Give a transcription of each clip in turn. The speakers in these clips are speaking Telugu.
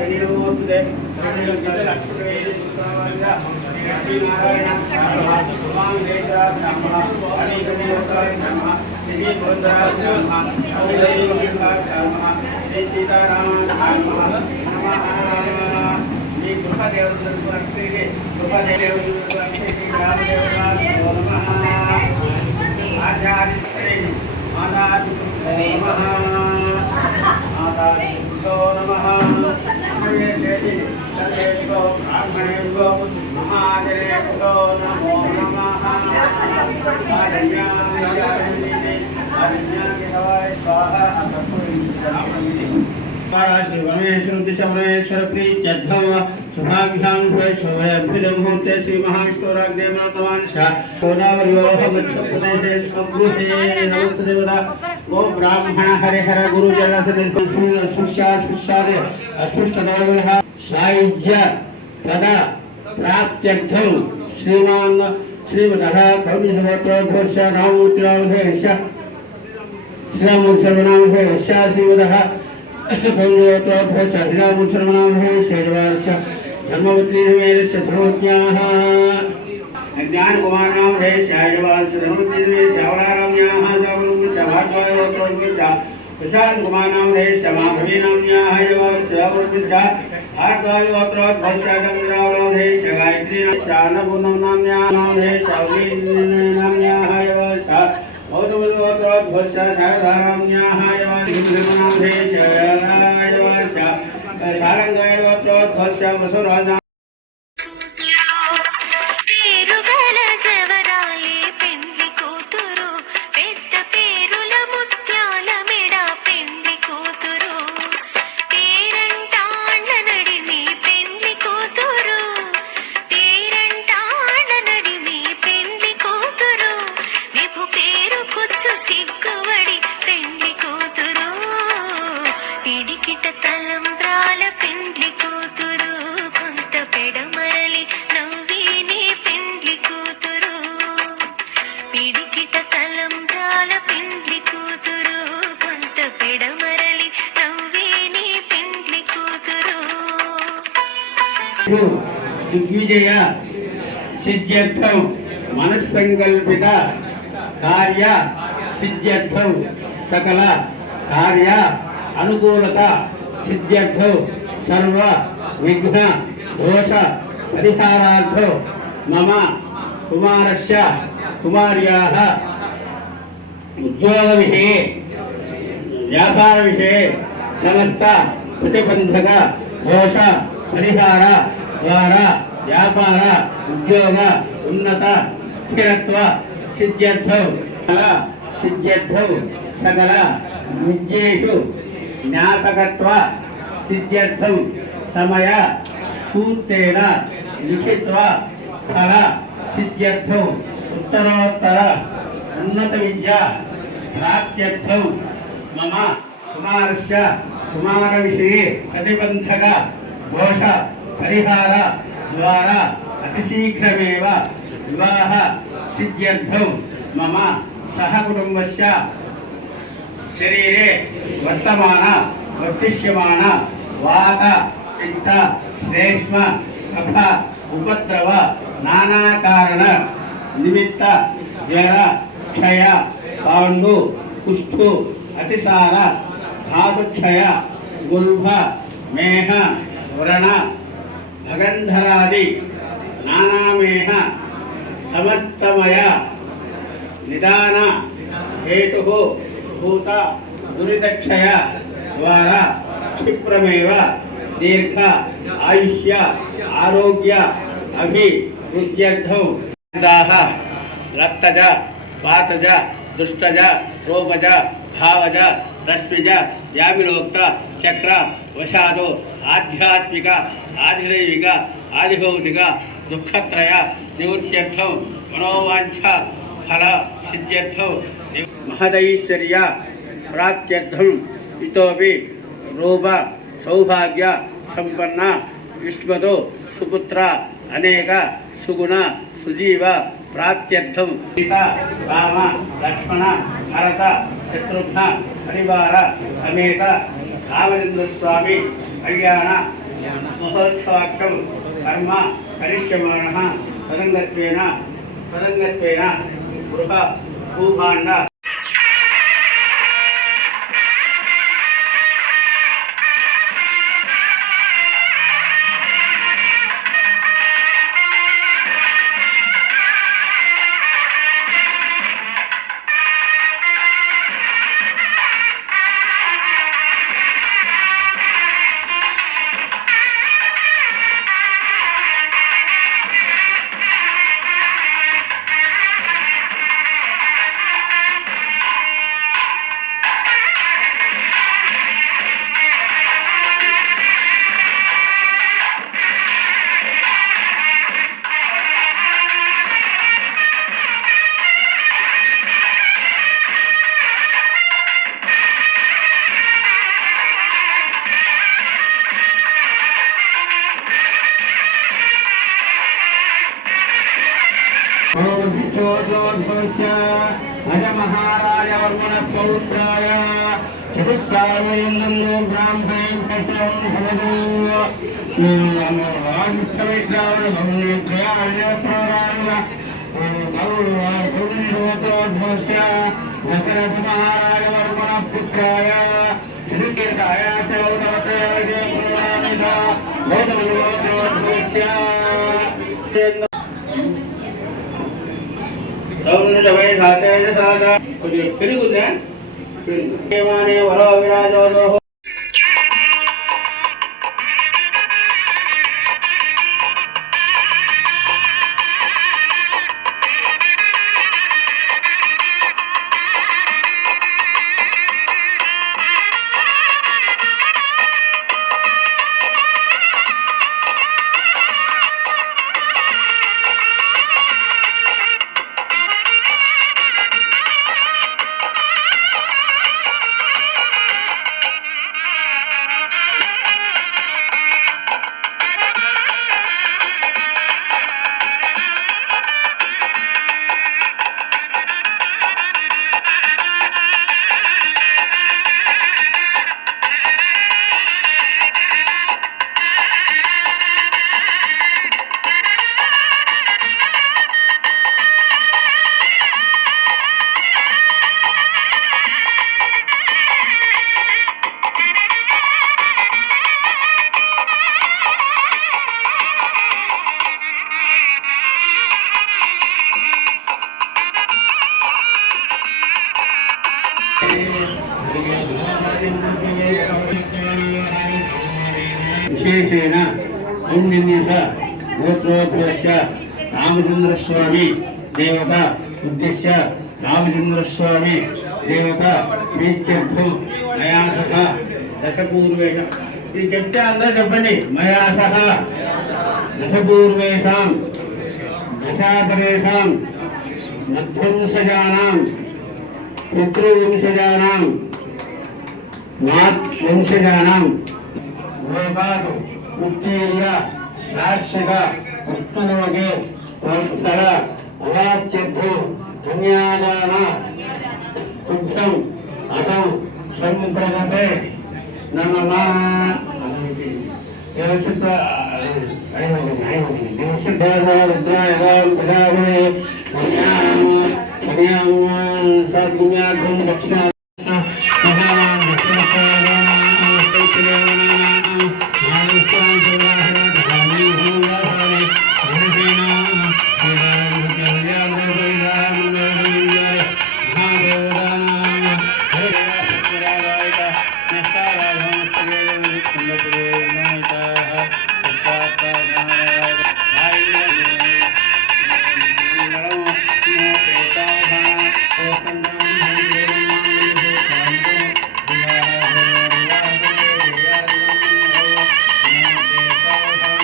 ಯಡಿಯೂರುತ್ತಿದೆ ಈ ಗೃಹದೇವರ ಭಕ್ತರಿಗೆ ಗೃಹದೇವರು ಆಚಾರ್ಯ ಮಾತಾ ಮಾತಾ श्रीमहूर्ते श्रीमहाष्टोराग्नेवतवान् सा कोनावरिवोहमक्षपुनेः स्वगृहे नमस्तदेवता गो ब्राह्मण हरे हर गुरु जल अस्पृश्या अस्पृश्यादि अस्पृष्टदौर्यः सायुज्य तदा प्राप्त्यर्थं श्रीमान् श्रीमतः कविसहोत्रोभ्यस्य राममूर्तिनामधेयस्य श्रीरामूर्तिशर्मनामधेयस्य श्रीमतः कविसहोत्रोभ्यस्य श्रीरामूर्तिशर्मनामधेयस्य जवास्य धर्मवत्रीर्वेदस्य धर्मज्ञाः ज्ञानकुमारनामधेयस्य जवास्य धर्मवत्रीर्वेदस्य श्यावलाराम्याः है शाहजवाल धर्मजी ने श्यावलाराम यहाँ जागरूक शभाजवाय गोत्रोद्भुजा प्रशांत कुमार नाम है शमाधवी नाम यहाँ जवाल श्यावरूपिजा आठवाय गोत्रोद्भुजा गंगराव नाम है गायत्री नाम शानपुनम नाम यहाँ नाम है शावली नाम यहाँ जवाल शा गौतम गोत्रोद्भुजा शारदा नाम यहाँ जवाल हिंदू नाम है जवाल शा शारंगाय गोत्रोद्भुजा वसुराज దిగ్విజయ సిద్ధ్యర్థం మనస్సంకల్పిత కార్య సిద్ధ్యర్థం సకల కార్య అనుకూలత సిద్ధ్యర్థం సర్వ విఘ్న దోష పరిహారార్థం మమ కుమారస్య కుమార్యాः ఉద్యోగ విషये వ్యాపార విషये సమస్త ప్రతిబంధక దోష పరిహార ద్వారా వ్యాపార ఉద్యోగ ఉన్నత స్థిరత్వ సిద్ధ్యర్థం సిద్ధ్యర్థం సకల విద్యేషు జ్ఞాపకత్వ సిద్ధ్యర్థం సమయ స్ఫూర్తేన లిఖిత్వ ఫల సిద్ధ్యర్థం ఉత్తరోత్తర ఉన్నత విద్య ప్రాప్త్యర్థం మమ కుమారస్య కుమార విషయ ప్రతిబంధక ఘోష ಪರಿಹಾರ, ದ್ವಾರ ಅತಿಶೀಘ್ರಮೇವ ವಿವಾಹ ಸಿದ್ಧ್ಯರ್ಥೌ. ಮಮ, ಸಹ ಕುಟುಂಬಸ್ಯ. ಶರೀರೆ ವರ್ತಮಾನ, ವರ್ತಿಷ್ಯಮಾನ, ವಾತ, ಪಿತ್ತ, ಶ್ರೇಷ್ಮ ಕಫ ಉಪದ್ರವ, ನಾನಾ ಕಾರಣ, ನಿಮಿತ್ತ, ಜ್ವರ, ಕ್ಷಯ, ಪಾಂಡು, ಕುಷ್ಠು, ಅತಿಸಾರ, ಧಾತುಕ್ಷಯ, ಗುಲ್ಭ, ಮೇಹ, ವರಣ अगंधरादि नानामेह, समस्तमय, निदान, हेतु, भूत दुरीदक्षय द्वारा क्षिप्रमेव, दीर्घ, आयुष्य, आरोग्य अभिवृद्ध्यर्थौ रक्तज, पातज, दुष्टज रोमज भावज, रश्मिज, व्यामिलोक्त, चक्र, वशादो ఆధ్యాత్మిక ఆధిదైవిక ఆదిభౌతిక దుఃఖత్రయ నివృత్త్యర్థం మనోవాంఛ ఫల సిద్ధ్యర్థం మహదైశ్వర్య ప్రాప్త్యర్థం ఇతోపి రూప సౌభాగ్య సంపన్న యుష్మతో సుపుత్ర అనేక సుగుణ సుజీవ ప్రాప్త్యర్థం సీత రామ లక్ష్మణ భరత శత్రుఘ్న పరివార సమేత రామచంద్రస్వామి கல்யாண மகோத்சவாக்கம் கர்மா கரிஷ்யமான பதங்கத்வேன பதங்கத்வேன குருகா பூகாண்டா పెరుగుందా పెరుగు ఏమానే వరో విరాజోదో విశేషేణ పుణ్యన్యస గోత్రోద్భవస్య రామచంద్రస్వామి దేవత ఉద్దేశ్య రామచంద్రస్వామి దేవత ప్రీత్యర్థం మయాసహ. దశపూర్వేష. ఇది చెప్తే అందరూ చెప్పండి. మయాసహ. దశపూర్వేషాం. దశాపరేషాం. మధ్వంసజానాం. పితృవంశజానాం మాతృవంశజానాం లోకాలు ఉత్తీర్య శాశ్వత వస్తులోకే వర్తల అవాచ్యర్థం కన్యాదాన తుభ్యం అహం సంప్రదతే నమ వ్యవసిత sa dunya kung Thank you.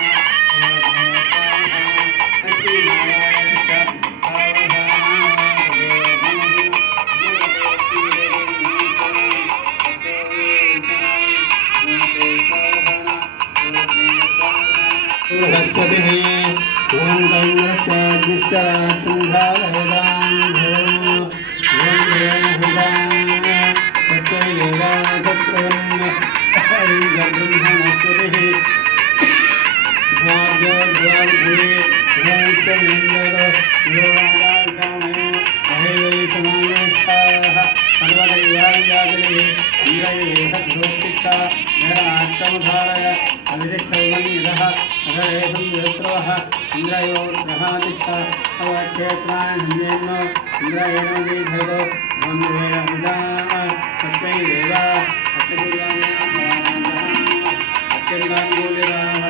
ఇంద్రయో గ్రహాతిష్ట అవక్షేత్రాన్ని హన్యేన్నో ఇంద్రయేణో దీధదో వందే అముదా తస్మై దేవా అచ్చగుర్యాయ అత్యంతానుకూలిరామహిద్ధిరస్తు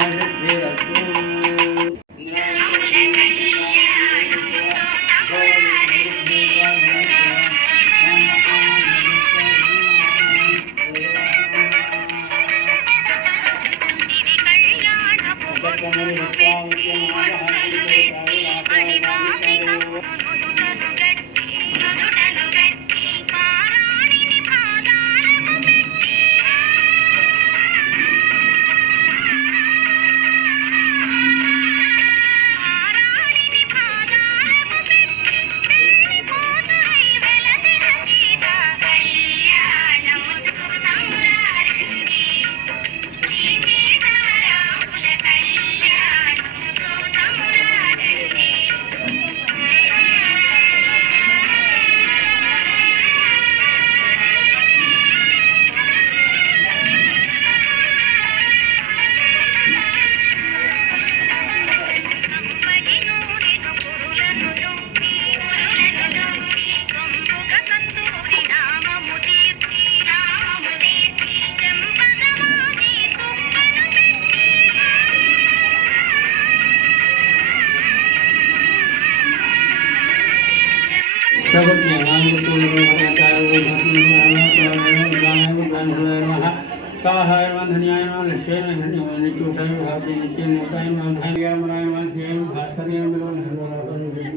स्वाहाय नमः धन्याय नमः लक्ष्य नमः धन्याय नित्योषाय भावे नित्य मोताय नमः धन्याय मनाय नमः श्रेय भास्कर्य नमः नमः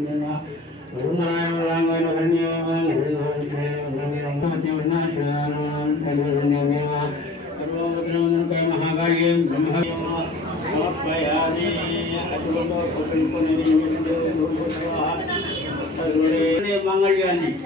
नमः ओम नारायण रामाय नमः धन्याय नमः धन्याय महाकार्ये ब्रह्म समर्पयामि अतुलो कुसुम మంగళ్యాన్ని ఓం మాంగళ్యం తంతునానేనాం తుపు మాంగళ్యం తంతునా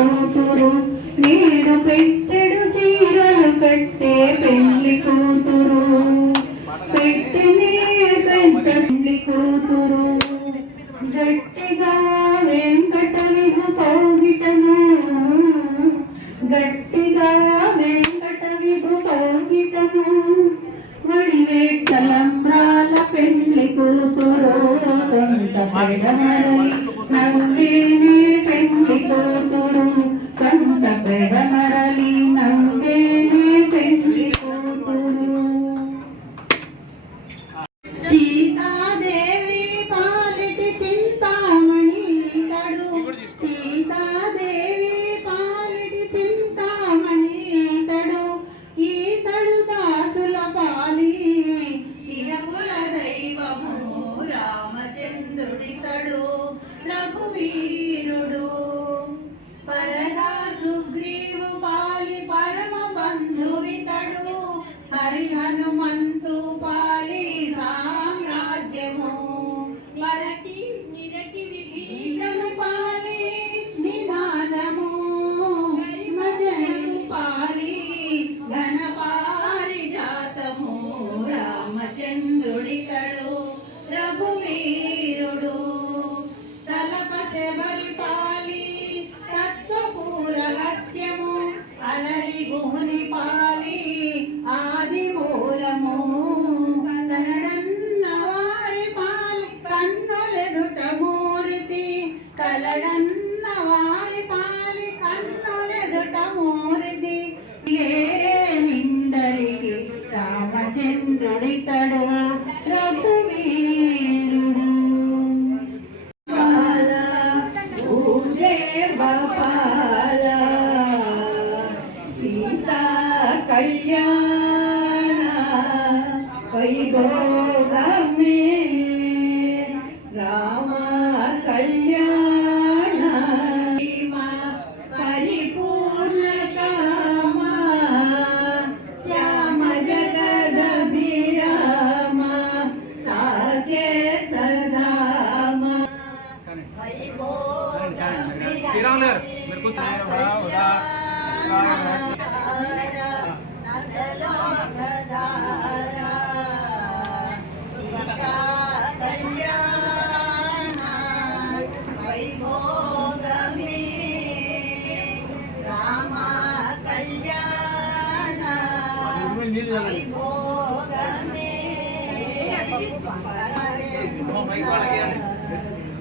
కూతురు నేడు పెట్టి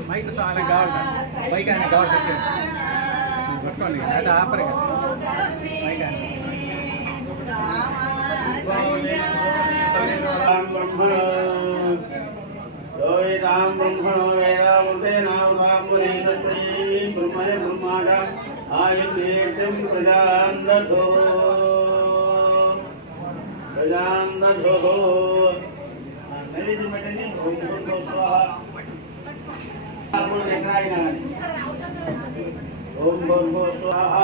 மைக்கு சாலை கவர்மெண்ட் பைக் அங்கே கவர்மெண்ட் பட்டுకోండి అయితే ఆపరే ब्रह्मणो वेदामृतेनां रामनेशत्रयी ब्रह्मय ब्रह्माणाम् आयुर्देशं प्रजां दधो प्रजां दधो नैवेद्यमेटनि ओम गुरुतो स्वाहा आत्मनेकाय नमः ओम गुरुतो स्वाहा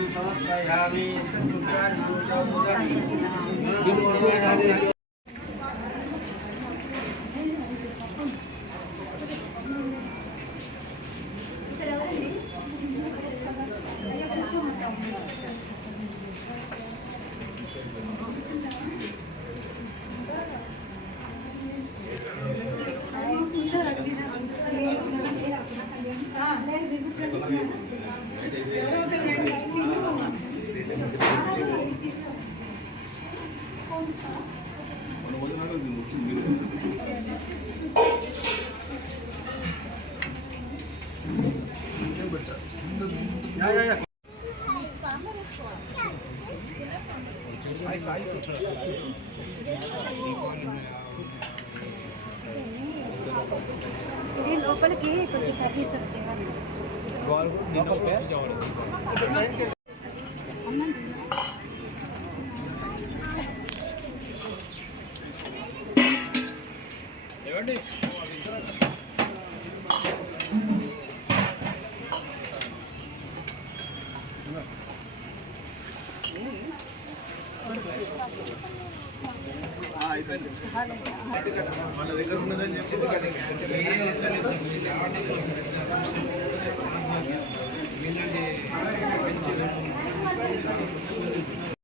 ఆత్మస్వరూపాయామి సుఖానుభూతముఖి ఇది లోపలికి కొంచెం సర్వీస్